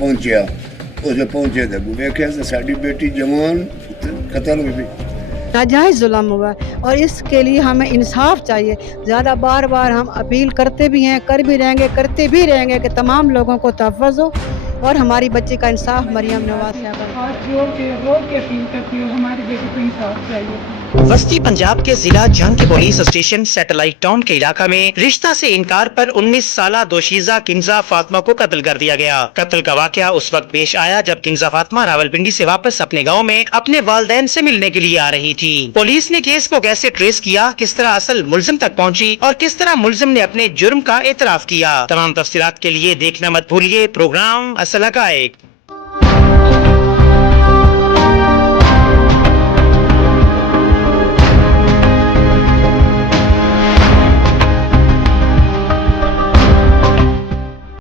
پہنچیا اسے پہنچے تھے ویکھیا تو ساری بیٹی جوان قتل ہوئی بھی ناجائز ظلم ہوا ہے اور اس کے لیے ہمیں انصاف چاہیے. زیادہ بار بار ہم اپیل کرتے بھی ہیں، کر بھی رہیں گے، کرتے بھی رہیں گے کہ تمام لوگوں کو تحفظ ہو اور ہماری بچی کا انصاف مریم نواز صاحبہ. ہاتھ جوڑ کے اپیل کرتی ہوں ہماری بیٹی کو انصاف چاہیے. وسطی پنجاب کے ضلع جنگ کے پولیس اسٹیشن سیٹلائٹ ٹاؤن کے علاقہ میں رشتہ سے انکار پر 19 سالہ دوشیزہ کنزہ فاطمہ کو قتل کر دیا گیا. قتل کا واقعہ اس وقت پیش آیا جب کنزہ فاطمہ راولپنڈی سے واپس اپنے گاؤں میں اپنے والدین سے ملنے کے لیے آ رہی تھی. پولیس نے کیس کو کیسے ٹریس کیا، کس طرح اصل ملزم تک پہنچی اور کس طرح ملزم نے اپنے جرم کا اعتراف کیا، تمام تفصیلات کے لیے دیکھنا مت بھولیے پروگرام اصل حقائق.